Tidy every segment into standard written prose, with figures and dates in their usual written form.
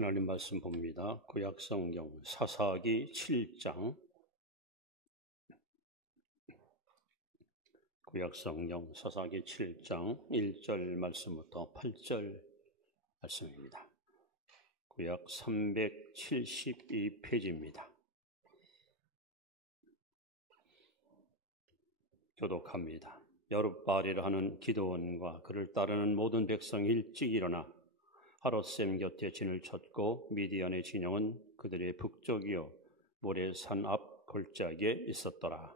하나님 말씀 봅니다. 구약성경 사사기 7장, 구약성경 사사기 7장 1절 말씀부터 8절 말씀입니다. 구약 372페이지입니다. 교독합니다. 여룻바알이라 하는 기드온과 그를 따르는 모든 백성이 일찍 일어나 하롯셈 곁에 진을 쳤고 미디안의 진영은 그들의 북쪽이요 모레산 앞 골짜기에 있었더라.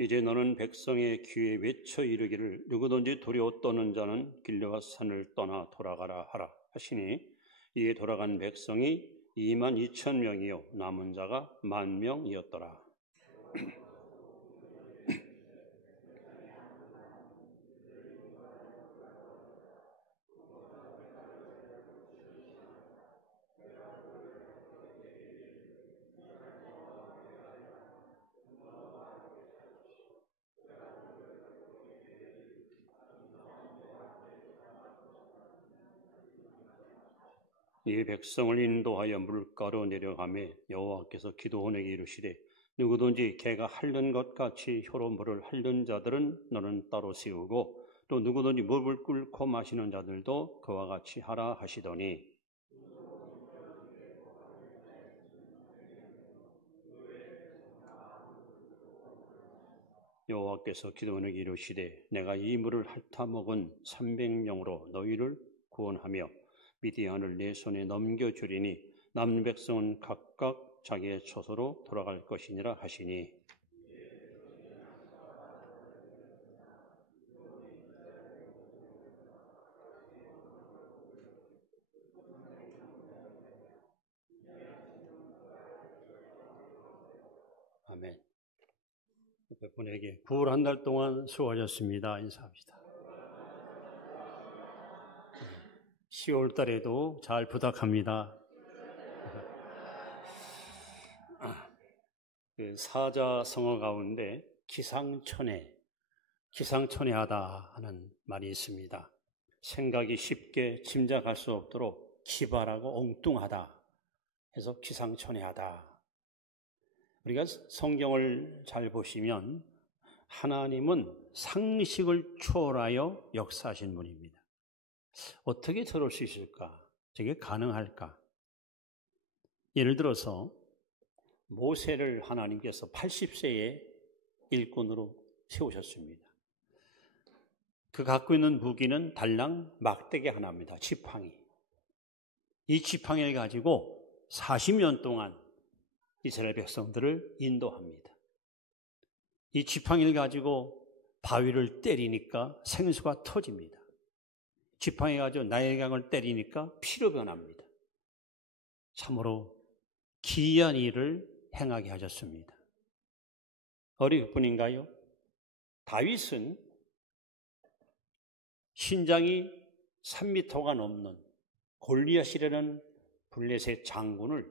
이제 너는 백성의 귀에 외쳐 이르기를 누구든지 두려워 떠는 자는 길르앗 산을 떠나 돌아가라 하라 하시니 이에 돌아간 백성이 22,000명이요 남은 자가 10,000명이었더라. 이 백성을 인도하여 물가로 내려가매 여호와께서 기드온에게 이르시되 누구든지 개가 핥는 것 같이 혀로 물을 핥는 자들은 너는 따로 세우고 또 누구든지 물을 끓고 마시는 자들도 그와 같이 하라 하시더니 여호와께서 기드온에게 이르시되 내가 이 물을 핥아 먹은 300명으로 너희를 구원하며 미디안을 내 손에 넘겨주리니 남은 백성은 각각 자기의 처소로 돌아갈 것이니라 하시니 아멘. 옆에 분에게 9월 한 달 동안 수고하셨습니다. 인사합시다. 10월 달에도 잘 부탁합니다. 사자성어 가운데 기상천외하다 하는 말이 있습니다. 생각이 쉽게 짐작할 수 없도록 기발하고 엉뚱하다 해서 기상천외하다. 우리가 성경을 잘 보시면 하나님은 상식을 초월하여 역사하신 분입니다. 어떻게 저럴 수 있을까? 저게 가능할까? 예를 들어서 모세를 하나님께서 80세에 일꾼으로 세우셨습니다. 그 갖고 있는 무기는 달랑 막대기 하나입니다. 지팡이. 이 지팡이를 가지고 40년 동안 이스라엘 백성들을 인도합니다. 이 지팡이를 가지고 바위를 때리니까 생수가 터집니다. 지팡이 가지고 나일강을 때리니까 피로 변합니다. 참으로 기이한 일을 행하게 하셨습니다. 어릴 뿐인가요? 다윗은 신장이 3m가 넘는 골리앗이라는 블레셋 장군을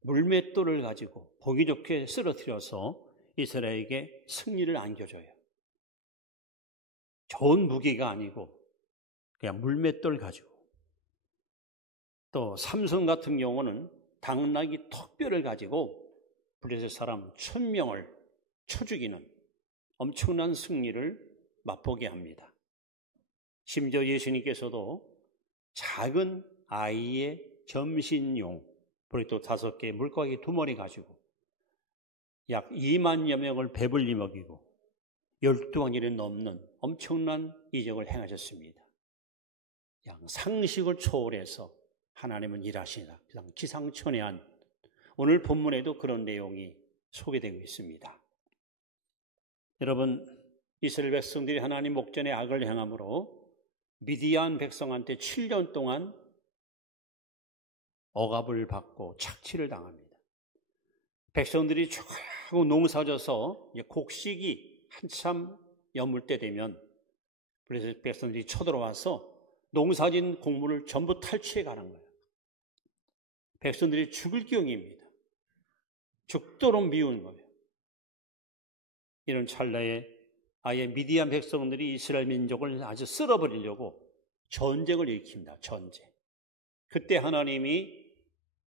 물맷돌을 가지고 보기 좋게 쓰러뜨려서 이스라엘에게 승리를 안겨줘요. 좋은 무기가 아니고 그냥 물맷돌 가지고. 또 삼손 같은 경우는 당나귀 턱뼈를 가지고 블레셋 사람 1,000명을 쳐 죽이는 엄청난 승리를 맛보게 합니다. 심지어 예수님께서도 작은 아이의 점신용 보리떡 5개, 물고기 2마리 가지고 약 2만여 명을 배불리 먹이고 12왕일에 넘는 엄청난 이적을 행하셨습니다. 상식을 초월해서 하나님은 일하시다. 기상천외한 오늘 본문에도 그런 내용이 소개되고 있습니다. 여러분, 이스라엘 백성들이 하나님 목전에 악을 행함으로 미디안 백성한테 7년 동안 억압을 받고 착취를 당합니다. 백성들이 쭉 농사져서 곡식이 한참 여물 때 되면 그래서 백성들이 쳐들어와서 농사진 곡물을 전부 탈취해 가는 거예요. 백성들이 죽을 경입니다. 죽도록 미운 거예요. 이런 찰나에 아예 미디안 백성들이 이스라엘 민족을 아주 쓸어버리려고 전쟁을 일으킵니다. 전쟁. 그때 하나님이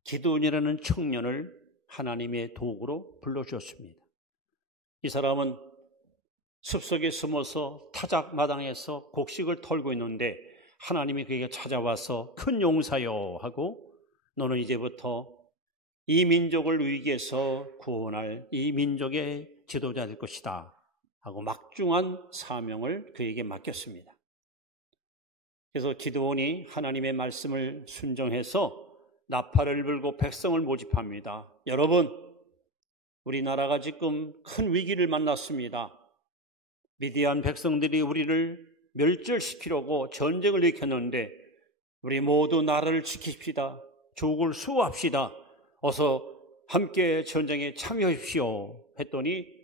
기드온이라는 청년을 하나님의 도구로 불러주었습니다. 이 사람은 숲속에 숨어서 타작 마당에서 곡식을 털고 있는데 하나님이 그에게 찾아와서 큰 용사여 하고 너는 이제부터 이 민족을 위기에서 구원할 이 민족의 지도자 될 것이다 하고 막중한 사명을 그에게 맡겼습니다. 그래서 기드온이 하나님의 말씀을 순종해서 나팔을 불고 백성을 모집합니다. 여러분, 우리나라가 지금 큰 위기를 만났습니다. 미디안 백성들이 우리를 멸절시키려고 전쟁을 일으켰는데 우리 모두 나라를 지키십시다. 조국을 수호합시다. 어서 함께 전쟁에 참여하십시오. 했더니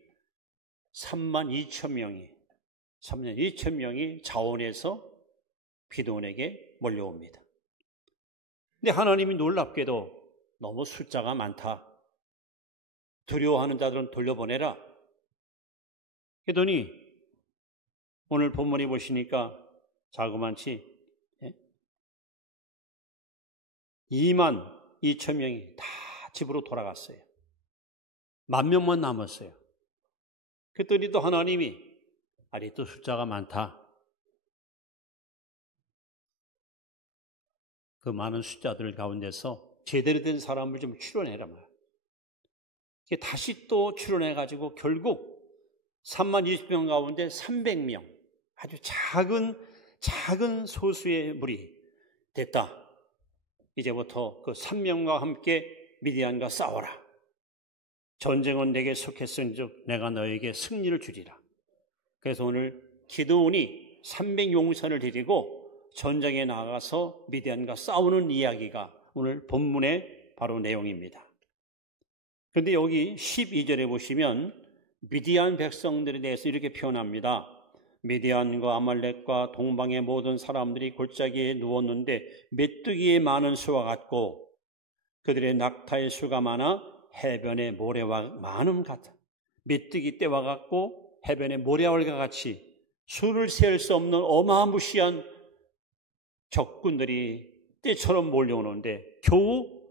32,000명이 자원해서 기드온에게 몰려옵니다. 근데 하나님이 놀랍게도 너무 숫자가 많다. 두려워하는 자들은 돌려보내라. 그랬더니 오늘 본문에 보시니까 자그만치 22,000명이 다 집으로 돌아갔어요. 10,000명만 남았어요. 그랬더니 또 하나님이 아직도 숫자가 많다. 그 많은 숫자들 가운데서 제대로 된 사람을 좀 추론해라 말이야. 다시 또 추론해가지고 결국 32,000명 가운데 300명, 아주 작은 소수의 무리 됐다. 이제부터 그 3명과 함께 미디안과 싸워라. 전쟁은 내게 속했은즉 내가 너에게 승리를 주리라. 그래서 오늘 기드온이 300용사를 데리고 전쟁에 나가서 미디안과 싸우는 이야기가 오늘 본문의 바로 내용입니다. 그런데 여기 12절에 보시면 미디안 백성들에 대해서 이렇게 표현합니다. 미디안과 아말렉과 동방의 모든 사람들이 골짜기에 누웠는데 메뚜기의 많은 수와 같고 그들의 낙타의 수가 많아 해변의 모래와 많음 같아. 메뚜기 떼와 같고 해변의 모래와 같이 수를 셀 수 없는 어마무시한 적군들이 떼처럼 몰려오는데 겨우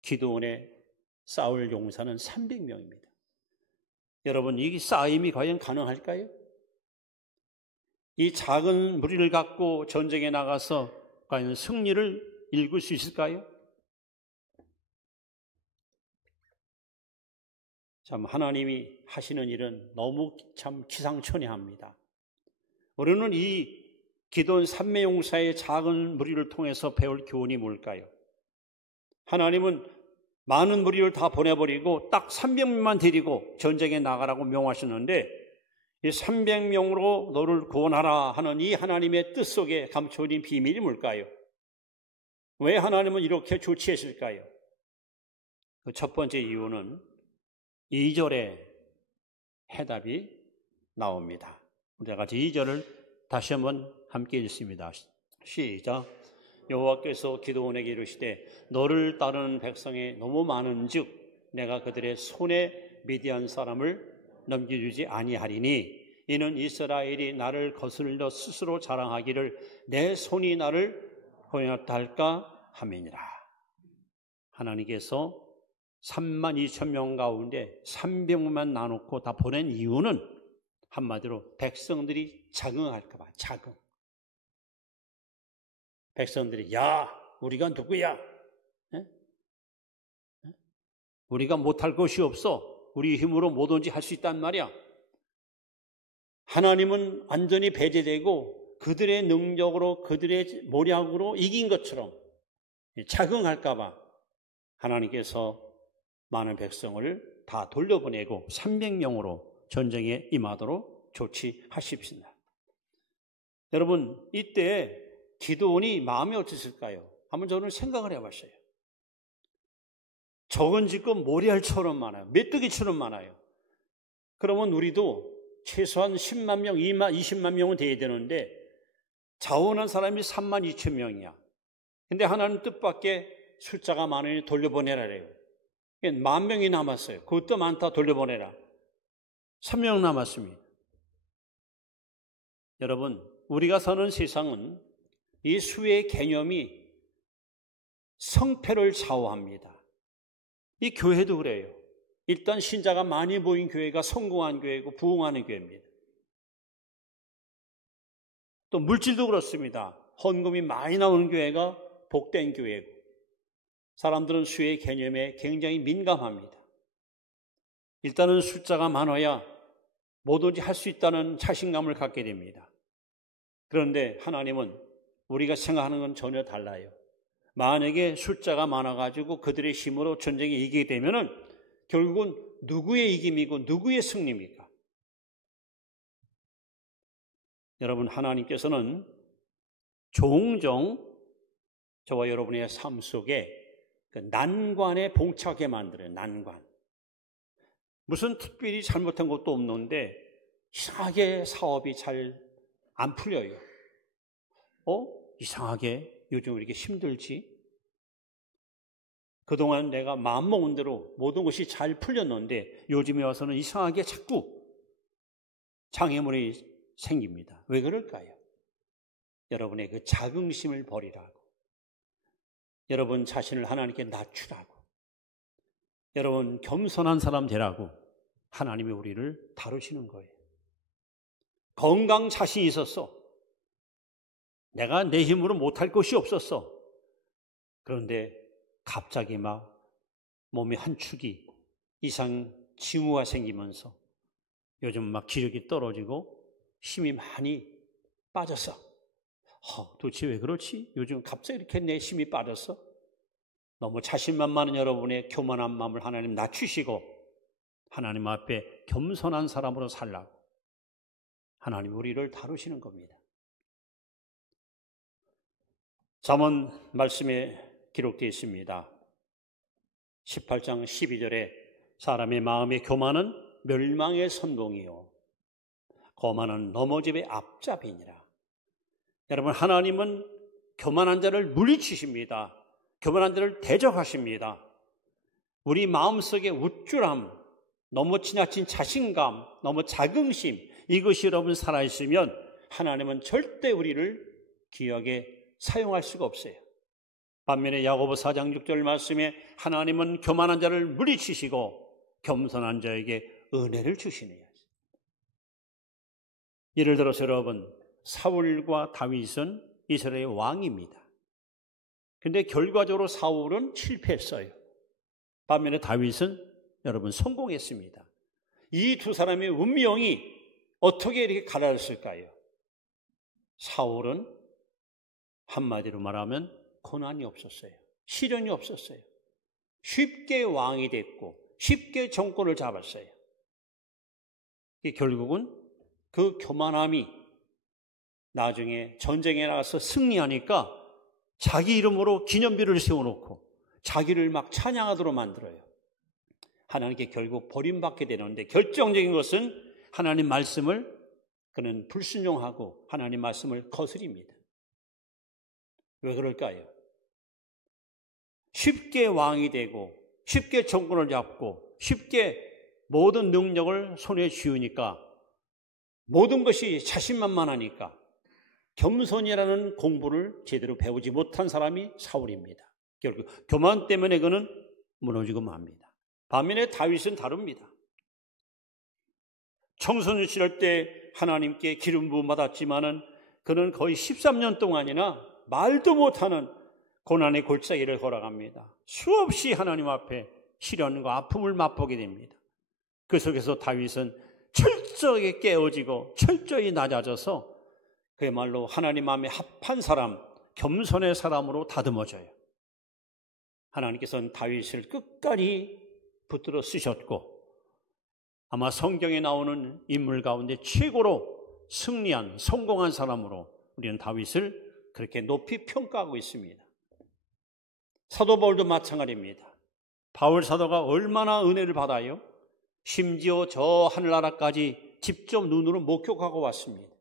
기드온의 싸울 용사는 300명입니다. 여러분, 이 싸움이 과연 가능할까요? 이 작은 무리를 갖고 전쟁에 나가서 과연 승리를 이룰 수 있을까요? 참 하나님이 하시는 일은 너무 참 기상천외합니다. 우리는 이 기드온 300용사의 작은 무리를 통해서 배울 교훈이 뭘까요? 하나님은 많은 무리를 다 보내버리고 딱 300명만 데리고 전쟁에 나가라고 명하셨는데 이 300명으로 너를 구원하라 하는 이 하나님의 뜻 속에 감춰진 비밀이 뭘까요? 왜 하나님은 이렇게 조치했을까요? 그 첫 번째 이유는 2절에 해답이 나옵니다. 우리 같이 2절을 다시 한번 함께 읽습니다. 시작. 여호와께서 기드온에게 이르시되 너를 따르는 백성이 너무 많은즉 내가 그들의 손에 미디안 사람을 넘겨주지 아니하리니 이는 이스라엘이 나를 거슬러 스스로 자랑하기를 내 손이 나를 보였다 할까 함이니라. 하나님께서 32,000명 가운데 300명만 나놓고 다 보낸 이유는 한마디로 백성들이 자긍할까 봐. 자긍. 백성들이 야 우리가 누구야? 에? 우리가 못할 것이 없어. 우리 힘으로 뭐든지 할 수 있단 말이야. 하나님은 완전히 배제되고 그들의 능력으로 그들의 모략으로 이긴 것처럼 자긍할까 봐 하나님께서 많은 백성을 다 돌려보내고 300명으로 전쟁에 임하도록 조치하십시다. 여러분, 이때 기드온이 마음이 어땠을까요? 한번 저는 생각을 해봤어요. 적은 지금 모래알처럼 많아요. 메뚜기처럼 많아요. 그러면 우리도 최소한 10만 명, 20만 명은 돼야 되는데 자원한 사람이 32,000명이야. 근데 하나님 뜻밖의 숫자가 많으니 돌려보내라래요. 10,000명이 남았어요. 그것도 많다, 돌려보내라. 3명 남았습니다. 여러분, 우리가 사는 세상은 이 수의 개념이 성패를 좌우합니다. 이 교회도 그래요. 일단 신자가 많이 모인 교회가 성공한 교회고 부흥하는 교회입니다. 또 물질도 그렇습니다. 헌금이 많이 나오는 교회가 복된 교회고, 사람들은 수의 개념에 굉장히 민감합니다. 일단은 숫자가 많아야 뭐든지 할 수 있다는 자신감을 갖게 됩니다. 그런데 하나님은 우리가 생각하는 건 전혀 달라요. 만약에 숫자가 많아가지고 그들의 힘으로 전쟁에 이기게 되면은 결국은 누구의 이김이고 누구의 승리입니까? 여러분, 하나님께서는 종종 저와 여러분의 삶 속에 그 난관에 봉착하게 만들어요. 난관. 무슨 특별히 잘못한 것도 없는데 이상하게 사업이 잘 안 풀려요. 이상하게 요즘 왜 이렇게 힘들지? 그동안 내가 마음먹은 대로 모든 것이 잘 풀렸는데 요즘에 와서는 이상하게 자꾸 장애물이 생깁니다. 왜 그럴까요? 여러분의 그 자긍심을 버리라고, 여러분 자신을 하나님께 낮추라고, 여러분 겸손한 사람 되라고 하나님이 우리를 다루시는 거예요. 건강 자신이 있었어. 내가 내 힘으로 못할 것이 없었어. 그런데 갑자기 막 몸의 한 축이 이상 징후가 생기면서 요즘 막 기력이 떨어지고 힘이 많이 빠졌어. 도대체 왜 그렇지? 요즘 갑자기 이렇게 내 힘이 빠졌어? 너무 자신만만한 여러분의 교만한 마음을 하나님 낮추시고 하나님 앞에 겸손한 사람으로 살라고 하나님 우리를 다루시는 겁니다. 잠언 말씀에 기록되어 있습니다. 18장 12절에 사람의 마음의 교만은 멸망의 선봉이요 거만은 넘어짐의 앞잡이니라. 여러분, 하나님은 교만한 자를 물리치십니다. 교만한 자를 대적하십니다. 우리 마음속에 우쭐함, 너무 지나친 자신감, 너무 자긍심, 이것이 여러분 살아있으면 하나님은 절대 우리를 귀하게 사용할 수가 없어요. 반면에 야고보 4장 6절 말씀에 하나님은 교만한 자를 물리치시고 겸손한 자에게 은혜를 주시네요. 예를 들어서 여러분, 사울과 다윗은 이스라엘의 왕입니다. 근데 결과적으로 사울은 실패했어요. 반면에 다윗은 여러분 성공했습니다. 이 두 사람의 운명이 어떻게 이렇게 갈라졌을까요? 사울은 한마디로 말하면 고난이 없었어요. 시련이 없었어요. 쉽게 왕이 됐고 쉽게 정권을 잡았어요. 결국은 그 교만함이 나중에 전쟁에 나가서 승리하니까 자기 이름으로 기념비를 세워놓고 자기를 막 찬양하도록 만들어요. 하나님께 결국 버림받게 되는데 결정적인 것은 하나님 말씀을 그는 불순종하고 하나님 말씀을 거스립니다. 왜 그럴까요? 쉽게 왕이 되고 쉽게 정권을 잡고 쉽게 모든 능력을 손에 쥐으니까 모든 것이 자신만만하니까 겸손이라는 공부를 제대로 배우지 못한 사람이 사울입니다. 결국 교만 때문에 그는 무너지고 맙니다. 반면에 다윗은 다릅니다. 청소년 시절 때 하나님께 기름 부음 받았지만은 그는 거의 13년 동안이나 말도 못하는 고난의 골짜기를 걸어갑니다. 수없이 하나님 앞에 시련과 아픔을 맛보게 됩니다. 그 속에서 다윗은 철저하게 깨어지고 철저히 낮아져서 그야말로 하나님 마음에 합한 사람, 겸손의 사람으로 다듬어져요. 하나님께서는 다윗을 끝까지 붙들어 쓰셨고 아마 성경에 나오는 인물 가운데 최고로 승리한, 성공한 사람으로 우리는 다윗을 그렇게 높이 평가하고 있습니다. 사도 바울도 마찬가지입니다. 바울 사도가 얼마나 은혜를 받아요? 심지어 저 하늘나라까지 직접 눈으로 목격하고 왔습니다.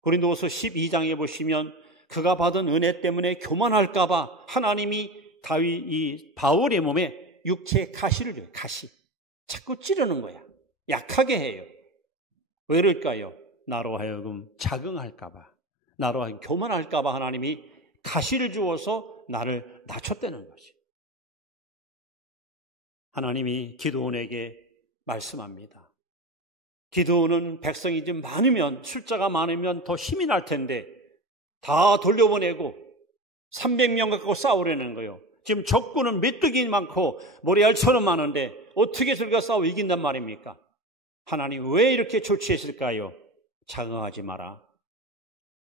고린도후서 12장에 보시면 그가 받은 은혜 때문에 교만할까 봐 하나님이 이 바울의 몸에 육체의 가시를 줘요. 가시. 자꾸 찌르는 거야. 약하게 해요. 왜 그럴까요? 나로 하여금 자긍할까봐, 나로 하여금 교만할까봐 하나님이 가시를 주어서 나를 낮췄다는 거죠. 하나님이 기드온에게 말씀합니다. 기드온은 백성이 좀 많으면, 숫자가 많으면 더 힘이 날 텐데 다 돌려보내고 300명 갖고 싸우려는 거예요. 지금 적군은 메뚜기 많고 모래알처럼 많은데 어떻게 저희가 싸워 이긴단 말입니까? 하나님 왜 이렇게 조치했을까요? 자긍하지 마라.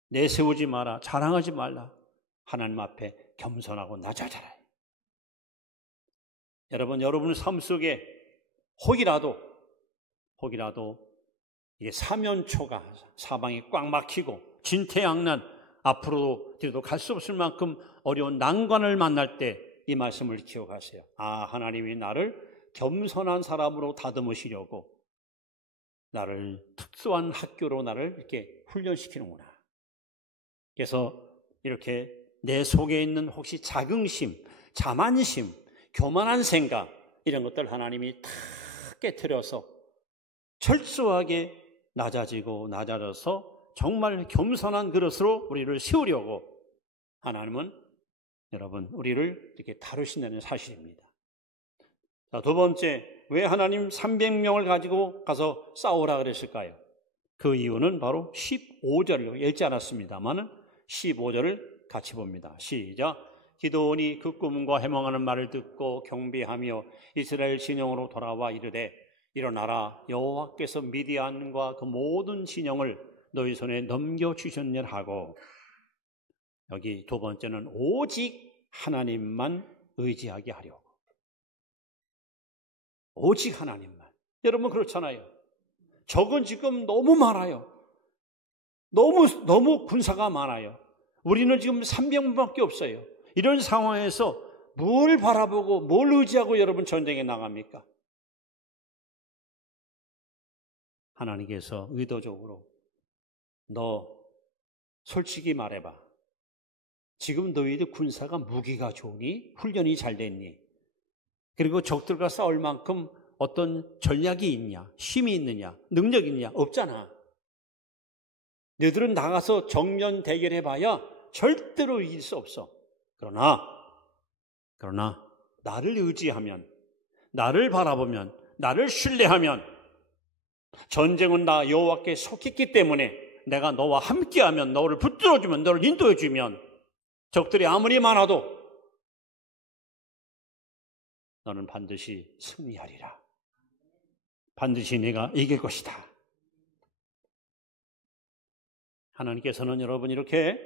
내세우지 마라. 자랑하지 말라. 하나님 앞에 겸손하고 낮아져라. 여러분 삶 속에 혹이라도 이게 사면초가 사방이 꽉 막히고 진퇴양난, 앞으로도 뒤로도 갈 수 없을 만큼 어려운 난관을 만날 때 이 말씀을 기억하세요. 아, 하나님이 나를 겸손한 사람으로 다듬으시려고 나를 특수한 학교로 나를 이렇게 훈련시키는구나. 그래서 이렇게 내 속에 있는 혹시 자긍심, 자만심, 교만한 생각, 이런 것들 하나님이 다 깨트려서 철저하게 낮아져서 정말 겸손한 그릇으로 우리를 세우려고 하나님은 여러분 우리를 이렇게 다루신다는 사실입니다. 자, 두 번째, 왜 하나님 300명을 가지고 가서 싸우라 그랬을까요? 그 이유는 바로 15절을 읽지 않았습니다만 15절을 같이 봅니다. 시작. 기드온이 그 꿈과 해몽하는 말을 듣고 경배하며 이스라엘 진영으로 돌아와 이르되 일어나라, 여호와께서 미디안과 그 모든 진영을 너희 손에 넘겨주셨느냐 하고, 여기 두 번째는 오직 하나님만 의지하게 하려고. 오직 하나님만. 여러분 그렇잖아요. 적은 지금 너무 많아요. 너무 군사가 많아요. 우리는 지금 300명밖에 없어요. 이런 상황에서 뭘 바라보고 뭘 의지하고 여러분 전쟁에 나갑니까? 하나님께서 의도적으로 너 솔직히 말해봐. 지금 너희들 군사가 무기가 좋니? 훈련이 잘 됐니? 그리고 적들과 싸울 만큼 어떤 전략이 있냐? 힘이 있느냐? 능력이 있느냐? 없잖아. 너희들은 나가서 정면 대결해봐야 절대로 이길 수 없어. 그러나 나를 의지하면, 나를 바라보면, 나를 신뢰하면 전쟁은 나 여호와께 속했기 때문에 내가 너와 함께하면, 너를 붙들어주면, 너를 인도해주면 적들이 아무리 많아도 너는 반드시 승리하리라. 반드시 내가 이길 것이다. 하나님께서는 여러분 이렇게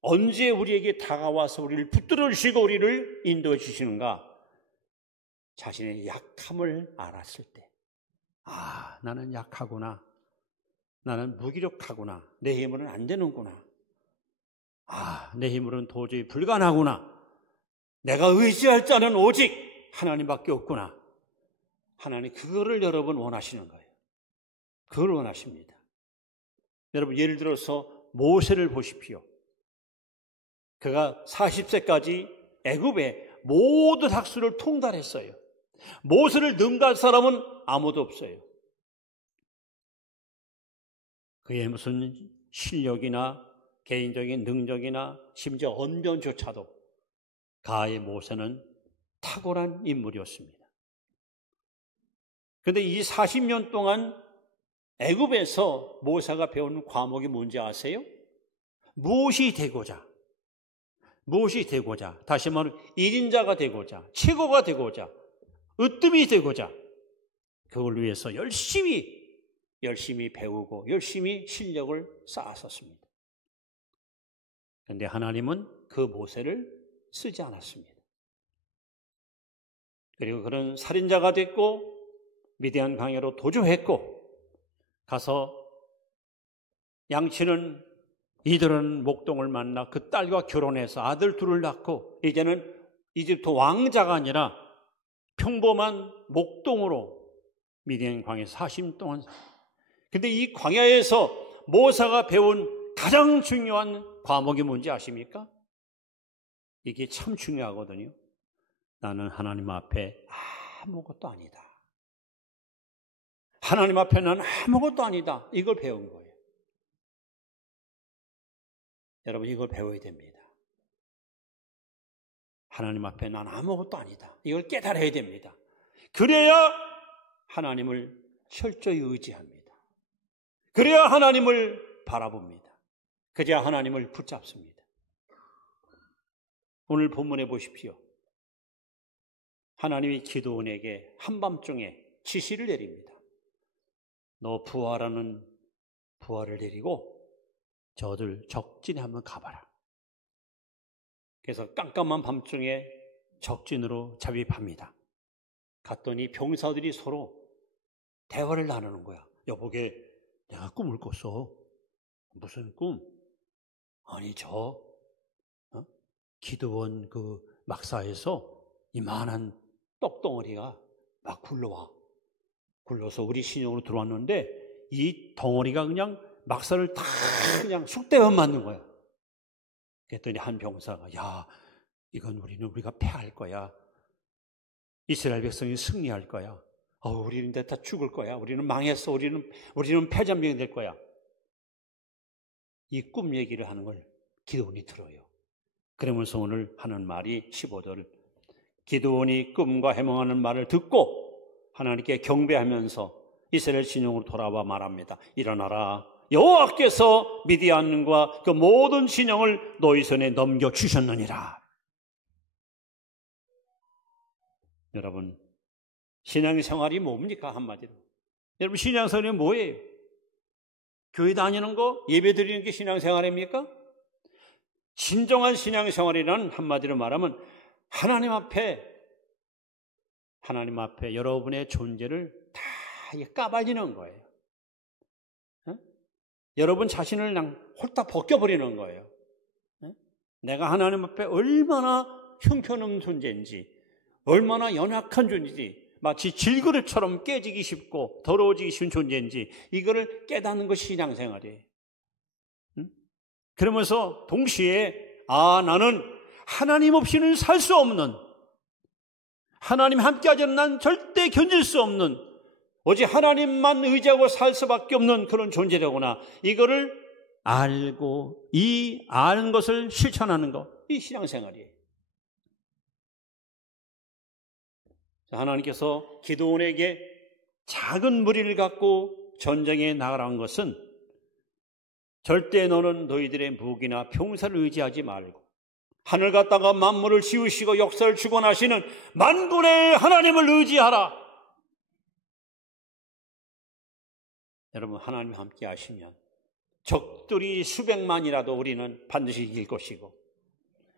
언제 우리에게 다가와서 우리를 붙들어 주시고 우리를 인도해 주시는가? 자신의 약함을 알았을 때, 아, 나는 약하구나. 나는 무기력하구나. 내 힘으로는 안 되는구나. 아, 내 힘으로는 도저히 불가능하구나. 내가 의지할 자는 오직 하나님밖에 없구나. 하나님 그거를 여러분 원하시는 거예요. 그걸 원하십니다. 여러분 예를 들어서 모세를 보십시오. 그가 40세까지 애굽의 모든 학술을 통달했어요. 모세를 능가할 사람은 아무도 없어요. 그의 무슨 실력이나 개인적인 능력이나 심지어 언변조차도 가히 모세는 탁월한 인물이었습니다. 그런데 이 40년 동안 애굽에서 모세가 배운 과목이 뭔지 아세요? 무엇이 되고자, 다시 말하면 1인자가 되고자, 최고가 되고자, 으뜸이 되고자, 그걸 위해서 열심히 배우고 열심히 실력을 쌓았었습니다. 그런데 하나님은 그 모세를 쓰지 않았습니다. 그리고 그런 살인자가 됐고 미디안 광야로 도주했고 가서 양치는 이들은 목동을 만나 그 딸과 결혼해서 아들 둘을 낳고 이제는 이집트 왕자가 아니라 평범한 목동으로 미디안 광야에서 40년 동안. 근데 이 광야에서 모세가 배운 가장 중요한 과목이 뭔지 아십니까? 이게 참 중요하거든요. 나는 하나님 앞에 아무것도 아니다. 하나님 앞에 나는 아무것도 아니다. 이걸 배운 거예요. 여러분, 이걸 배워야 됩니다. 하나님 앞에 난 아무것도 아니다. 이걸 깨달아야 됩니다. 그래야 하나님을 철저히 의지합니다. 그래야 하나님을 바라봅니다. 그래야 하나님을 붙잡습니다. 오늘 본문에 보십시오. 하나님이 기드온에게 한밤중에 지시를 내립니다. 너 부하라는 부하를 데리고 저들 적진에 한번 가봐라. 그래서 깜깜한 밤중에 적진으로 잠입합니다. 갔더니 병사들이 서로 대화를 나누는 거야. 여보게, 내가 꿈을 꿨어. 무슨 꿈? 아니, 기드온 그 막사에서 이만한 떡덩어리가 막 굴러와. 굴러서 우리 신영으로 들어왔는데 이 덩어리가 그냥 막사를 다 그냥 쑥대만 맞는 거야. 그랬더니 한 병사가, 야, 이건 우리가 패할 거야. 이스라엘 백성이 승리할 거야. 우리는 다 죽을 거야. 우리는 망했어. 우리는 패전병이 될 거야. 이 꿈 얘기를 하는 걸 기드온이 들어요. 그러면서 오늘 하는 말이 15절. 기드온이 꿈과 해몽하는 말을 듣고 하나님께 경배하면서 이스라엘 진영으로 돌아와 말합니다. 일어나라. 여호와께서 미디안과 그 모든 진영을 너희 손에 넘겨주셨느니라. 여러분, 신앙생활이 뭡니까? 한마디로. 여러분, 신앙생활이 뭐예요? 교회 다니는 거, 예배 드리는 게 신앙생활입니까? 진정한 신앙생활이란 한마디로 말하면 하나님 앞에 여러분의 존재를 다 까발리는 거예요. 여러분 자신을 그냥 홀딱 벗겨버리는 거예요. 내가 하나님 앞에 얼마나 형편없는 존재인지, 얼마나 연약한 존재인지, 마치 질그릇처럼 깨지기 쉽고 더러워지기 쉬운 존재인지 이거를 깨닫는 것이 신앙생활이에요. 그러면서 동시에 나는 하나님 없이는 살 수 없는, 하나님 함께하지 않으면 난 절대 견딜 수 없는, 오직 하나님만 의지하고 살 수밖에 없는 그런 존재라구나. 이거를 알고 이 아는 것을 실천하는 것, 이 신앙생활이에요. 하나님께서 기드온에게 작은 무리를 갖고 전쟁에 나가라는 것은 절대 너희들의 무기나 병사를 의지하지 말고 하늘 갖다가 만물을 지으시고 역사를 주관하시는 만군의 하나님을 의지하라. 여러분, 하나님 함께 하시면 적들이 수백만이라도 우리는 반드시 이길 것이고,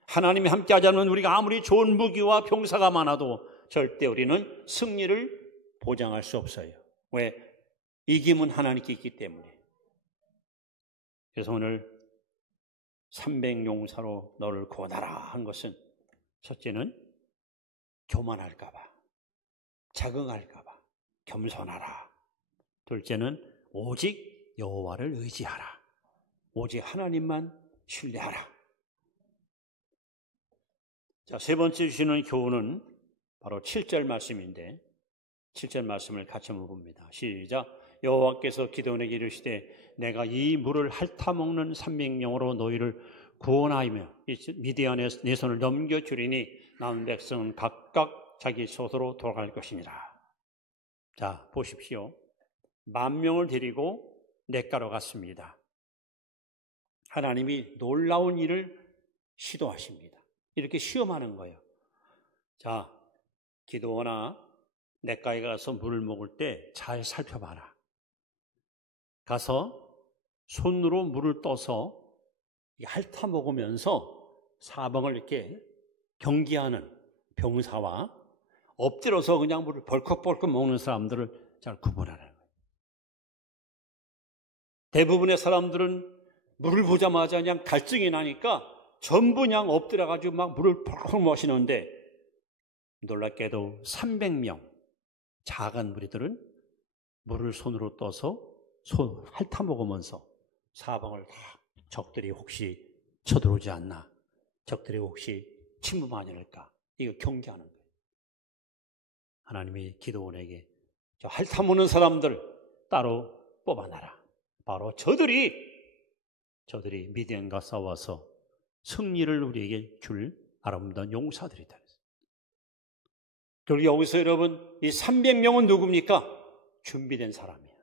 하나님이 함께 하지 않으면 우리가 아무리 좋은 무기와 병사가 많아도 절대 우리는 승리를 보장할 수 없어요. 왜? 이김은 하나님께 있기 때문에. 그래서 오늘 300용사로 너를 구원하라 한 것은, 첫째는 교만할까 봐, 자긍할까 봐 겸손하라. 둘째는 오직 여호와를 의지하라. 오직 하나님만 신뢰하라. 자, 세 번째 주시는 교훈은 바로 7절 말씀인데, 7절 말씀을 같이 한번 봅니다. 시작. 여호와께서 기드온에게 이르시되 내가 이 물을 핥아먹는 300명으로 너희를 구원하며 미디안에 내 손을 넘겨주리니 남은 백성은 각각 자기 소소로 돌아갈 것이니라. 자, 보십시오. 10,000명을 데리고 냇가로 갔습니다. 하나님이 놀라운 일을 시도하십니다. 이렇게 시험하는 거예요. 자, 기드온아, 냇가에 가서 물을 먹을 때 잘 살펴봐라. 가서 손으로 물을 떠서 핥아 먹으면서 사방을 이렇게 경계하는 병사와 엎드려서 그냥 물을 벌컥벌컥 먹는 사람들을 잘 구분하라는 거예요. 대부분의 사람들은 물을 보자마자 그냥 갈증이 나니까 전부 그냥 엎드려가지고 막 물을 펄펄 마시는데, 놀랍게도 300명 작은 무리들은 물을 손으로 떠서 핥아 먹으면서 사방을 다 적들이 혹시 쳐들어오지 않나, 적들이 혹시 침범하지 않을까? 이거 경계하는 거예요. 하나님이 기드온에게 저 핥아 먹는 사람들 따로 뽑아놔라. 바로 저들이 미디안과 싸워서 승리를 우리에게 줄 아름다운 용사들이다. 그리고 여기서 여러분 이 300명은 누굽니까? 준비된 사람이에요.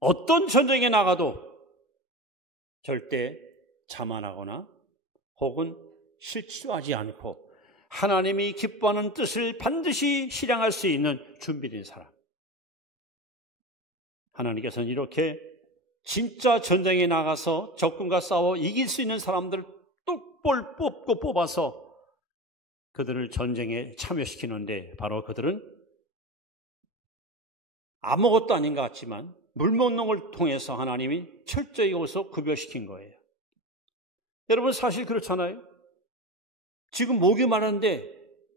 어떤 전쟁에 나가도 절대 자만하거나 혹은 실수하지 않고 하나님이 기뻐하는 뜻을 반드시 실행할 수 있는 준비된 사람. 하나님께서는 이렇게 진짜 전쟁에 나가서 적군과 싸워 이길 수 있는 사람들을 똑볼 뽑고 뽑아서 그들을 전쟁에 참여시키는데 바로 그들은 아무것도 아닌 것 같지만 물먹는 통해서 하나님이 철저히 여기서 구별시킨 거예요. 여러분 사실 그렇잖아요. 지금 목이 마른데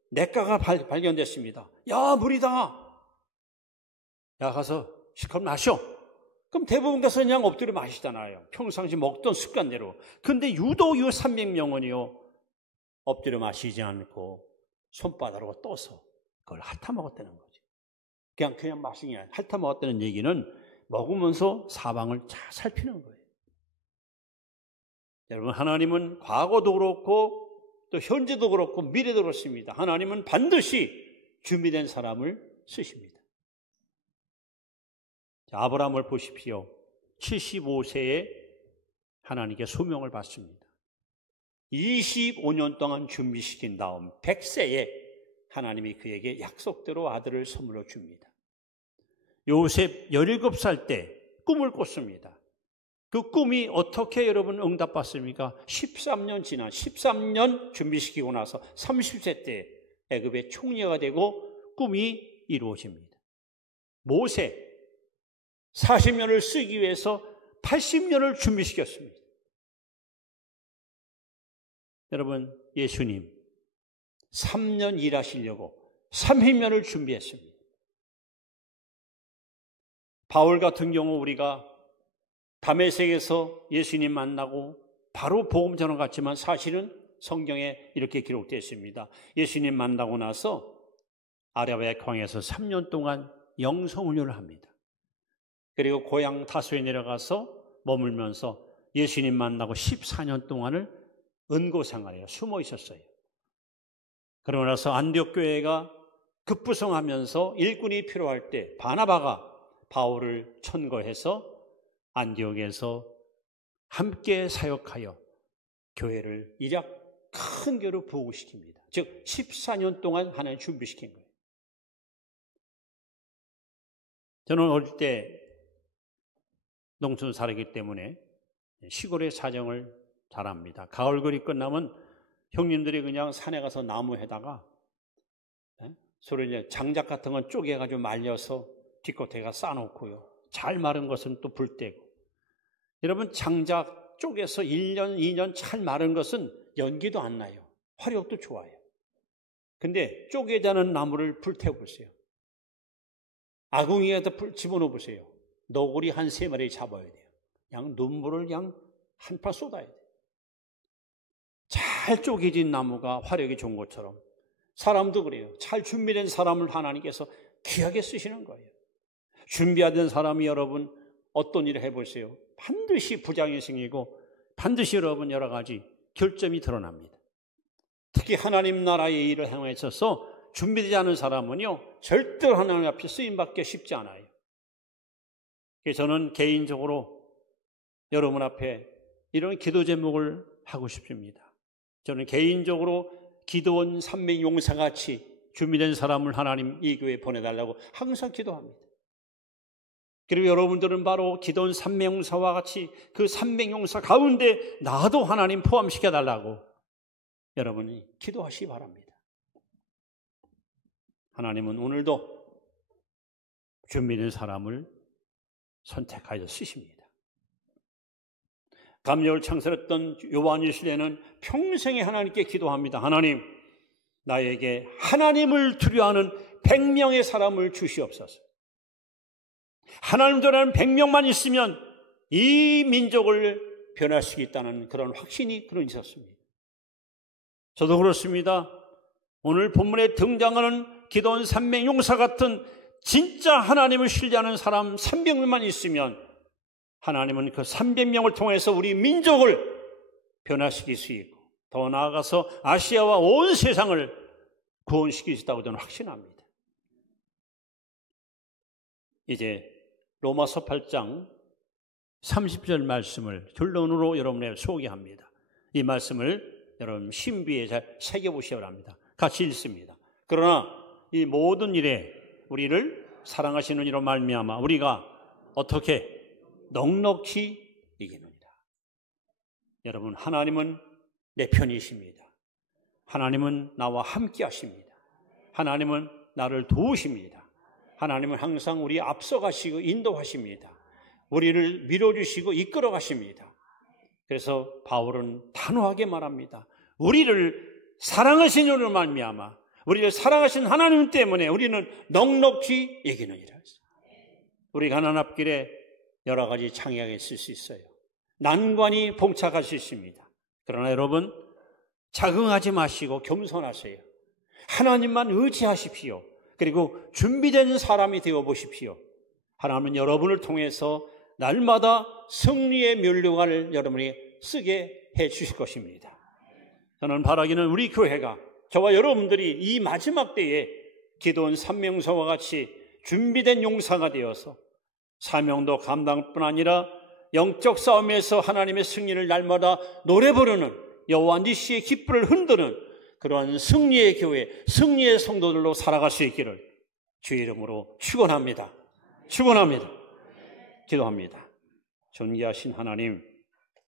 냇가가 발견됐습니다. 야, 물이다. 야, 가서 실컷 마셔. 그럼 대부분 가서 그냥 엎드려 마시잖아요. 평상시 먹던 습관대로. 근데 유독 이 300명은요. 엎드려 마시지 않고 손바닥으로 떠서 그걸 핥아 먹었다는 거죠. 그냥 마시는 게 아니라 핥아 먹었다는 얘기는 먹으면서 사방을 잘 살피는 거예요. 여러분 하나님은 과거도 그렇고 또 현재도 그렇고 미래도 그렇습니다. 하나님은 반드시 준비된 사람을 쓰십니다. 자, 아브라함을 보십시오. 75세에 하나님께 소명을 받습니다. 25년 동안 준비시킨 다음 100세에 하나님이 그에게 약속대로 아들을 선물로 줍니다. 요셉 17살 때 꿈을 꿨습니다. 그 꿈이 어떻게 여러분 응답받습니까? 13년 준비시키고 나서 30세 때 애굽의 총리가 되고 꿈이 이루어집니다. 모세 40년을 쓰기 위해서 80년을 준비시켰습니다. 여러분 예수님 3년 일하시려고 30년을 준비했습니다. 바울 같은 경우 우리가 다메섹에서 예수님 만나고 바로 복음 전환 갔지만 사실은 성경에 이렇게 기록되어 있습니다. 예수님 만나고 나서 아라비아 광야에서 3년 동안 영성훈련을 합니다. 그리고 고향 다소에 내려가서 머물면서 예수님 만나고 14년 동안을 은고생활해요. 숨어 있었어요. 그러고 나서 안디옥 교회가 급부성하면서 일꾼이 필요할 때 바나바가 바울을 천거해서 안디옥에서 함께 사역하여 교회를 일약 큰 교회로 부흥시킵니다. 즉 14년 동안 하나님 준비시킨 거예요. 저는 어릴 때 농촌 살았기 때문에 시골의 사정을 잘 압니다. 가을거리 끝나면 형님들이 그냥 산에 가서 나무에다가 서로 이제 장작 같은 건 쪼개가지고 말려서 뒷겉에가 쌓아놓고요. 잘 마른 것은 또 불 떼고. 여러분 장작 쪼개서 1년, 2년 잘 마른 것은 연기도 안 나요. 화력도 좋아요. 근데 쪼개자는 나무를 불태워 보세요. 아궁이에다 불 집어넣어 보세요. 너구리 한 3마리 잡아야 돼요. 그냥 눈물을 그냥 한파 쏟아야 돼요. 잘 쪼개진 나무가 화력이 좋은 것처럼 사람도 그래요. 잘 준비된 사람을 하나님께서 귀하게 쓰시는 거예요. 준비하던 사람이 여러분 어떤 일을 해보세요. 반드시 부장이 생기고 반드시 여러분 여러 가지 결점이 드러납니다. 특히 하나님 나라의 일을 행하에 있어서 준비되지 않은 사람은요 절대로 하나님 앞에 쓰임받기 쉽지 않아요. 그래서 저는 개인적으로 여러분 앞에 이런 기도 제목을 하고 싶습니다. 저는 개인적으로 기도원 300용사같이 준비된 사람을 하나님 이 교회에 보내달라고 항상 기도합니다. 그리고 여러분들은 바로 기도원 300용사와 같이 그 300용사 가운데 나도 하나님 포함시켜달라고 여러분이 기도하시기 바랍니다. 하나님은 오늘도 준비된 사람을 선택하여 쓰십니다. 감격을 창설했던 요한일 시대는 평생에 하나님께 기도합니다. 하나님, 나에게 하나님을 두려워하는 100명의 사람을 주시옵소서. 하나님 두려워하는 100명만 있으면 이 민족을 변할 수 있다는 그런 확신이 그런 있었습니다. 저도 그렇습니다. 오늘 본문에 등장하는 기도원 300 용사 같은 진짜 하나님을 신뢰하는 사람 300명만 있으면 하나님은 그 300명을 통해서 우리 민족을 변화시킬 수 있고 더 나아가서 아시아와 온 세상을 구원시킬 수 있다고 저는 확신합니다. 이제 로마서 8장 30절 말씀을 결론으로 여러분에게 소개합니다. 이 말씀을 여러분 신비에 잘 새겨보시기 바랍니다. 같이 읽습니다. 그러나 이 모든 일에 우리를 사랑하시는 이로 말미암아 우리가 어떻게 넉넉히 이기느니라. 여러분, 하나님은 내 편이십니다. 하나님은 나와 함께 하십니다. 하나님은 나를 도우십니다. 하나님은 항상 우리 앞서가시고 인도하십니다. 우리를 밀어주시고 이끌어 가십니다. 그래서 바울은 단호하게 말합니다. 우리를 사랑하신 이로 말미암아 우리를 사랑하신 하나님 때문에 우리는 넉넉히 이기느니라. 우리 가난 앞길에 여러 가지 장애가 있을 수 있어요. 난관이 봉착할 수 있습니다. 그러나 여러분, 자긍하지 마시고 겸손하세요. 하나님만 의지하십시오. 그리고 준비된 사람이 되어보십시오. 하나님은 여러분을 통해서 날마다 승리의 면류관을 여러분이 쓰게 해 주실 것입니다. 저는 바라기는 우리 교회가 저와 여러분들이 이 마지막 때에 기도원 3명서와 같이 준비된 용사가 되어서 사명도 감당뿐 아니라 영적 싸움에서 하나님의 승리를 날마다 노래 부르는 여호와 니시의 깃불을 흔드는 그러한 승리의 교회, 승리의 성도들로 살아갈 수 있기를 주의 이름으로 축원합니다. 축원합니다. 기도합니다. 존귀하신 하나님,